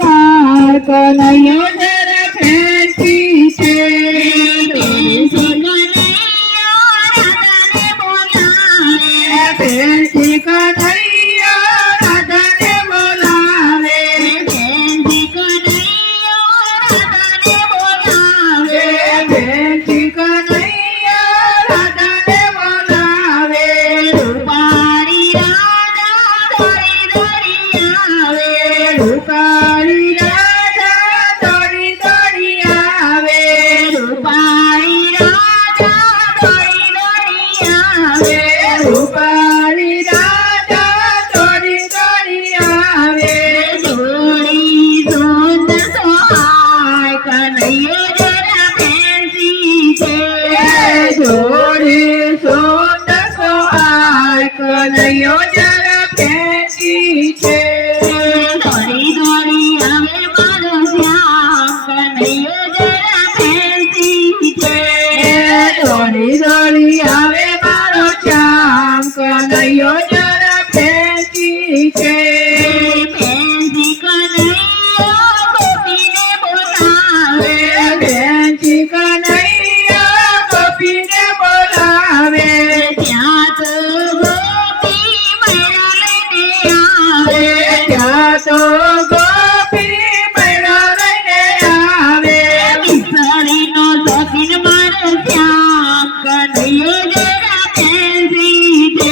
બાર કનૈયો જરા ફેંસી છે ફેંસી કનૈયો રાધાને બોલાવે ફેંસી કનૈયો રાધાને બોલાવે ફેંસી કનૈયો રાધાને બોલાવે રૂપાળી રાધા દોડી દોડી આવે રૂપાળી રાધા દોડી દોડી આવે રૂપાળી રાધા દોડી દોડી આવે રૂપાળી રાધા દોડી દોડી આવે જોડી સુંદર સોહાય કનૈયો જરા ફેંસી છે જોડી સુંદર સોહાય કનૈયો જરા ફેંસી છે દોડી દોડી આવે મારો શ્યામ કનૈયો જરા ફેંસી છે દોડી દોડી આવે મારો શ્યામ કનૈયો જરા ફેંસી છે ફેંસી કનૈયો ગોપીને બોલાવે ફેંસી કનૈયો ગોપીને બોલાવે ત્યાં તો ગોપી મૈણા લઈને આવે ત્યાં તો ગોપી મૈણા લઈને આવે બિસરીનો શોખીન મારો શ્યામ કનૈયો જરા ફેંસી છે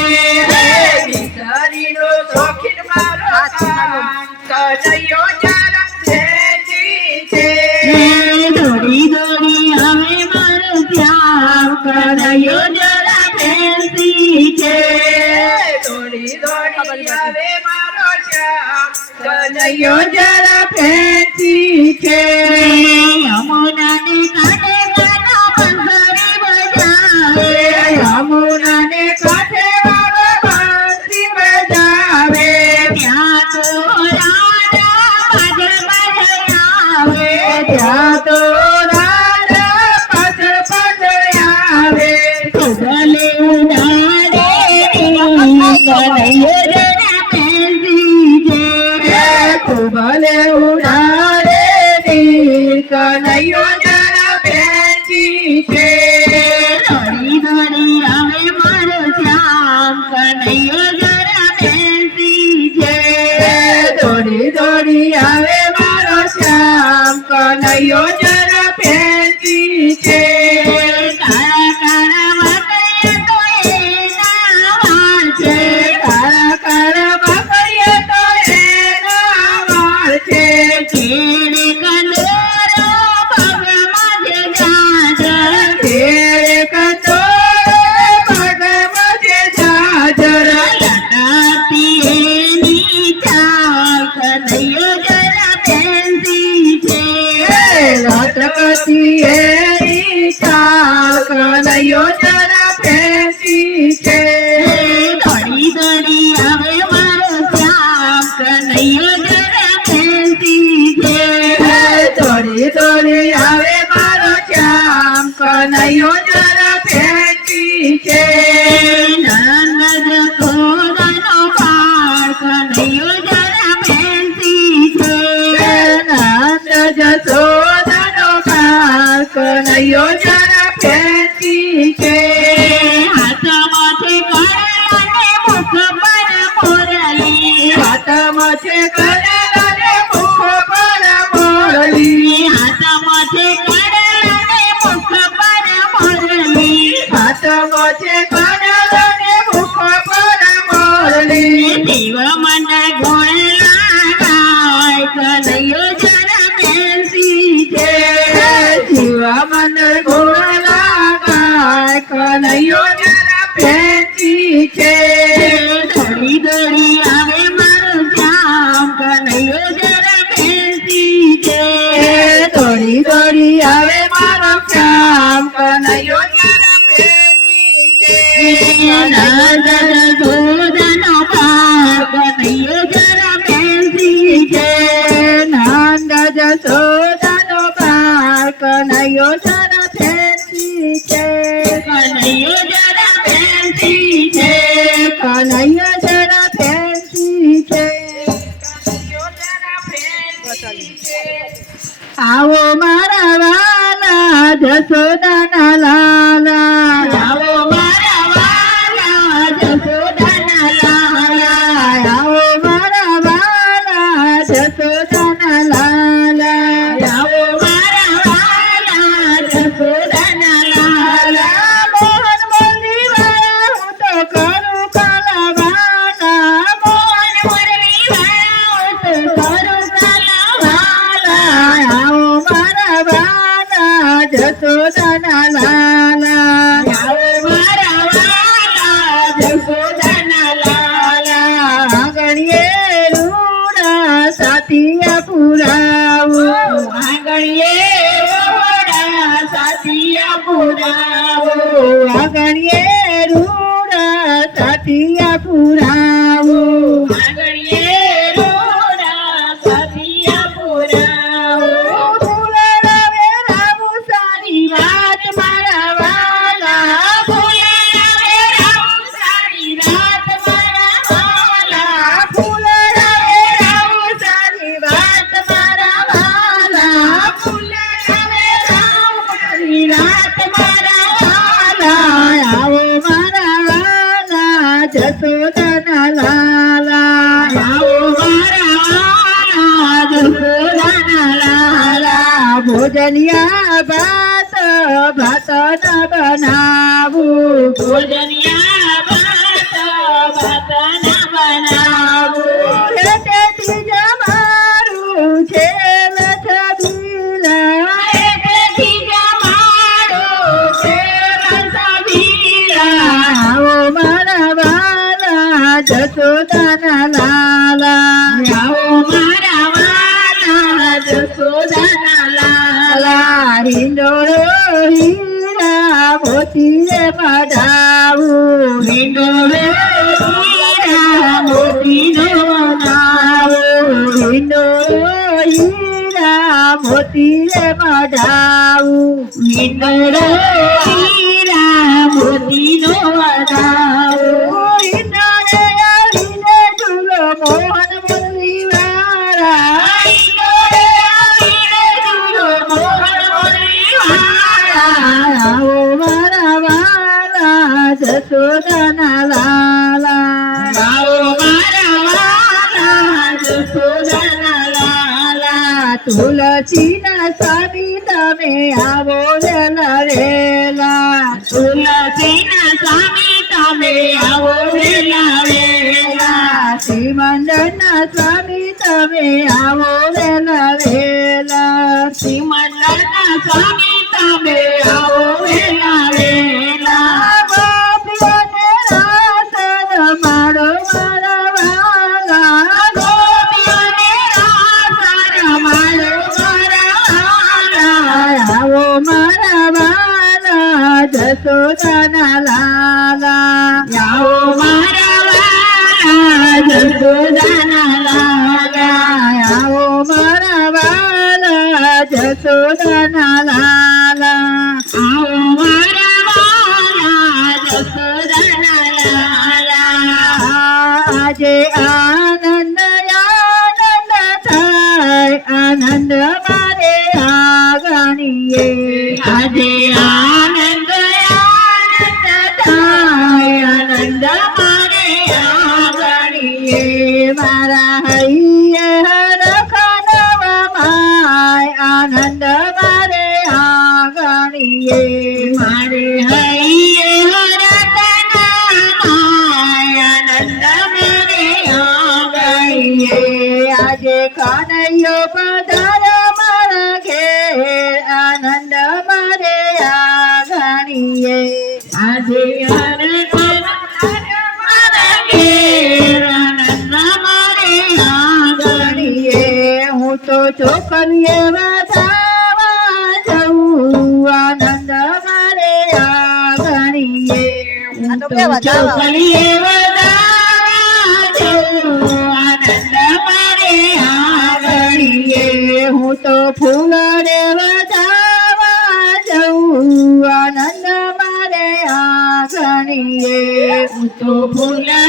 બિસરીનો શોખીન મારો શ્યામ કનૈયો જરા ફેંસી છે દોડી દોડી આવે મારો શ્યામ કનૈયો જરા ફેંસી છે દોડી દોડી આવે મારો શ્યામ કનૈયો જરા ફેંસી છે યમુનાને કાંઠે ગાનો બંસરી બજાવે યમુનાને કાંઠે વાળો બંસરી બજાવે ત્યાં તો રાધા પાછળ પાછળ આવે ત્યાં તો રાધા પાછળ પાછળ આવે ભલે ઉડાડે કનૈયો જરા ફેંસી છે ભલે ઉડાડે કનૈયો જરા ફેંસી છે દોડી દોડી આવે મારો શ્યામ કનૈયો જરા ફેંસી છે દોડી દોડી આવે મારો શ્યામ કનૈયો જરા ફેંસી છે કાળા કાળા વાકડિયા તો એના વાળ છે કાળા કાળા વાકડિયા તો એના વાળ છે કેળે કંદોરો પગમાં છે જાજર કેળે કંદોરો પગમાં છે જાજર લટાતી એની ચાલ કનૈયો જરા ફેંસી છે લટકતી એની ચાલ કનૈયો જરા ફેંસી છે દોડી દોડી આવે મારો શ્યામ કનૈયો જરા ફેંસી છે દોડી દોડી આવે મારો શ્યામ કનૈયો જરા ફેંસી છે નંદ જશોદાનો બાળ કનૈયો જરા ફેંસી છે નંદ જશોદાનો બાળ કનૈયો જરા ફેંસી છે હાથમાં છે કડલાને મુખ પર મોરલી હાથમાં છે કડલાને મુખ પર મોરલી હાથમાં છે કડલાને મુખ પર મોરલી હાથમાં છે કડલાને મુખ પર મોરલી શિવ મંડળ ગોળના ગાય કનૈયો જરા ફેંસી છે શિવ મંડળ ગોળના ગાય કનૈયો જરા ફેંસી છે દોડી દોડી આવે મારો શ્યામ કનૈયો જરા ફેંસી છે દોડી દોડી આવે મારો શ્યામ કનૈયો જરા ફેંસી છે નંદ જશોદાનો બાળ કનૈયો જરા ફેંસી છે નંદ જશોદાનો બાળ કનૈયો જરા ફેંસી છે કનૈયો જરા ફેંસી છે કનૈયો જરા ફેંસી છે કનૈયો જરા ફેંસી આવો મારા વાલા જશોદાના લાલા, આવો મારા વાલા જશોદાના લાલા, આવો મારા વાલા જશોદાના લાલા, આવો મારા વાલા જશોદાના લાલા. મોહન મુરલી વાળા હું તો કરું કાલાવાલા, મોહન મુરલી વાળા હું તો કરું કાલાવાલા, આવો મારા વાલા જશોદાના લાલા, આવો મારા વાલા જશોદાના લાલા. આંગણીએ રૂડા સાતિયા પુરાવું, આંગણીએ રૂડા સાતિયા પુરાવું, આંગણીએ રૂડા સાતિયા પુરાવું, આંગણીએ રૂડા સાતિયા પુરાવું. ફૂલડા વેરાવું સારી વાત મારા વાલા, ફૂલડા વેરાવું સારી વાત મારા વાલા, ફૂલડા વેરાવું સારી વાત મારા વાલા, ફૂલડા વેરાવું સારી વાત મારા વાલા. આવો મારા વાલા જશોદાના લાલા, આવો મારા વાલા જશોદાના લાલા. ભોજનિયા ભાત ભાત ન બનાવું, ભોજનિયા ભાત ભાત ન બનાવું. હેઠેથી જમાડું છે લછબીલા, હેઠેથી જમાડું છે લછબીલા. આવો મારા વાલા જશોદાના લાલા, આવો મારા વાલા જશોદાના લાલા. હિંડોળો હીરા મોતીને મઢાવું, હિંડોળો હીરા મોતીનો મઢાવું, હિંડોળો હીરા મોતીને મઢાવું, હિંડોળો હીરા મોતીનો મઢાવું. હિંડોળે આવીને ઝૂલો મોહન મુરલી વાળા, હિંડોળે આવીને ઝૂલો મોહન મુરલી વાળા. આવો મારા વાલા જશોદાના લાલા, આવો મારા વાલા જશોદાના લાલા. તુલસીના સ્વામી તમે આવો વેલા વેલા, તુલસીના સ્વામી તમે આવો વેલા વેલા. શ્રીમંદરના સ્વામી તમે આવો વેલા વેલા, શ્રીમંદરના સ્વામી તમે આવો વેલા વેલા. ગોપીઓને રાસ રમાડો મારા વાલા, ગોપીઓને રાસ રમાડો મારા વાલા. આવો મારા વાલા જશોદાના લાલા, આવો મારા વાલા જશોદાના લાલા, આવો મારા વાલા જશોદાના લાલા, આવો મારા વાલા જશોદાના લાલા. આજે આનંદ આનંદ થાય, આનંદ મારે આંગણીએ, આજે આનંદ આનંદ થાય, આનંદ મારે આંગણીએ. મારા હૈયે હરખ નવમાય, આનંદ મારે આંગણીએ, મારે હૈયે હરખ નવમાય, આનંદ મારે આંગણીએ. આજે કનૈયો પધારો મારા ઘેર, આનંદ મારે આંગણીએ. આજે આનંદ મારા ઘેર, આનંદ મારે આંગણીએ. હું તો ચોકલીએ વધાવા જઉં, આનંદ મારે આંગણીએ. હું તો ચોકલીએ વધાવા જઉં, આનંદ મારે આંગણીએ. હું તો ફૂલડે વધાવા જઉં, આનંદ મારે આંગણીએ. હું તો ફૂલડે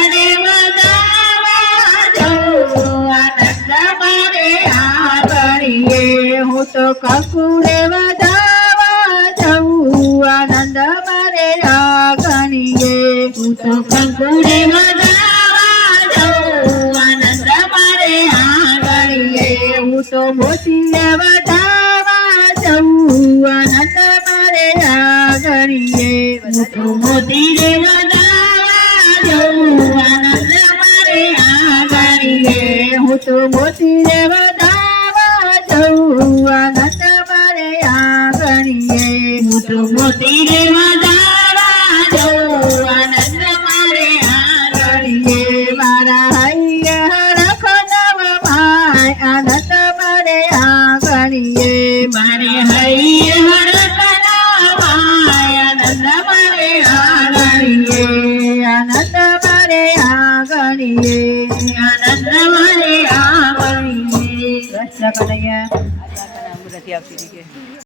વધાવા જઉં, આનંદ મારે આંગણીએ. તો કંકુડે વધાવા જવું આનંદ મારે આંગણીએ હું તો કંકુડે વધાવા જવું આનંદ મારે આંગણીએ હું તો મોતીએ વધાવા જવું આનંદ મારે આંગણીએ હું તો મોતીએ વધાવા જવું આનંદ મારે આંગણીએ હું તો મોતીએ વધાવા જવું આનંદ મારે આંગણીએ હું તો મોતીએ વધાવા જવું આનંદ મારે આંગણીએ મારા હૈયા હરખ નવમાય આનંદ મારે આંગણીએ મારે હૈયા હરખ નવમાય આનંદ મારે આંગણીએ આનંદ મારે આંગણીએ આનંદ મારે આંગણીએ કૃષ્ણ કનૈયા